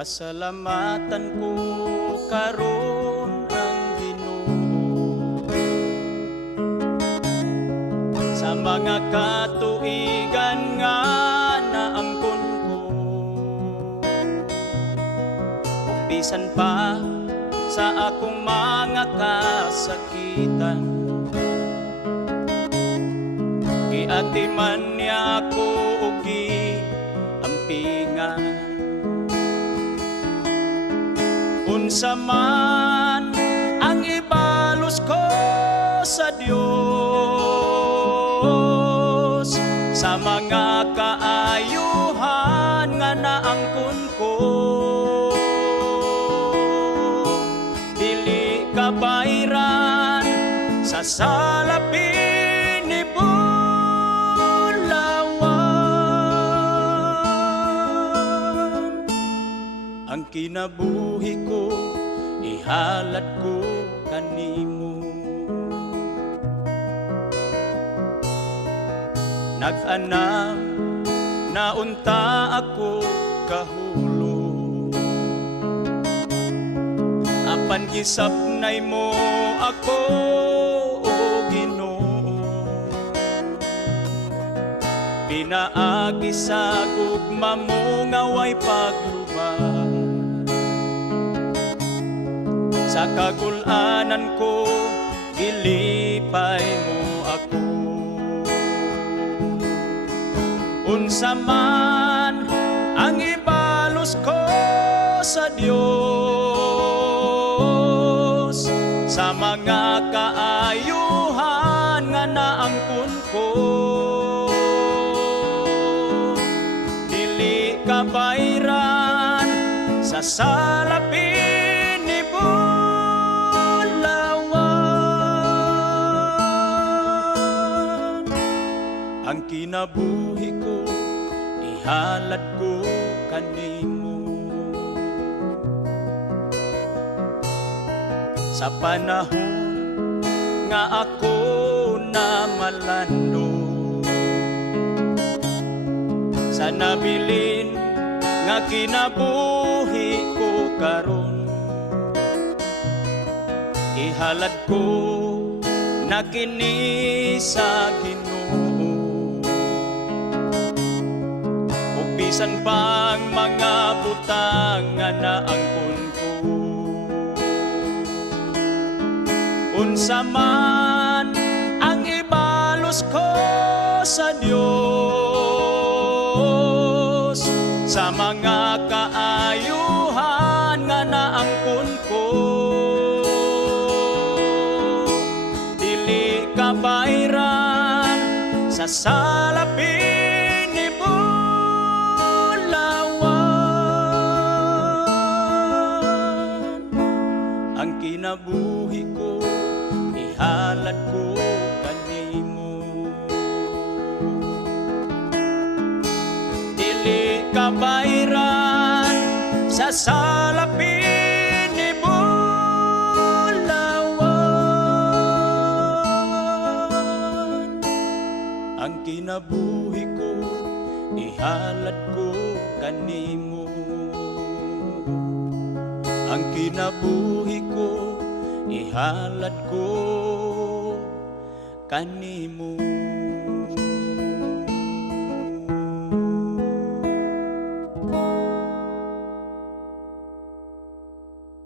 Pasalamatan ko karon ang Ginoo sa mga katuigan nga naangkon ko, ug bisan pa sa akong mga kasakitan, giatiman niya ako ug giampingan. Unsa man ang ibalos ko sa Dios, sa mga kaayuhan nga naangkon ko, dili kabayran sa salapin ni Bulawan. Ang kinabuhi ko ihalad ko kanimo, nag-anam na unta ako kahulog, apan gisapnay mo ako, o Ginoo. Pinaagi sa gugma mo nga way paglubad, sa kagulanan ko gilipay mo ako. Unsa man ang ibalos ko sa Dios, sa mga kaayuhan nga naangkon ko, dili kabayran sa salapin ni Bulawan. Ang kinabuhi ko ihalad ko kanimo, sa panahon nga ako na malando, sa nabilin nga kinabuhi ko karon, ihalad ko na kini sa Ginoo. Ug bisan pang mga butang nga naangkon ko, unsa man ang ibalos ko sa Dios, sa mga kaayuhan nga naangkon ko, dili kabayran sa salapin ni Bulawan. Ang kinabuhi ko ihalad ko kanimo, dili kabayran sa salapin ni Bulawan. Ang kinabuhi ko ihalad ko kanimo, ang kinabuhi ko ihalad ko kanimo.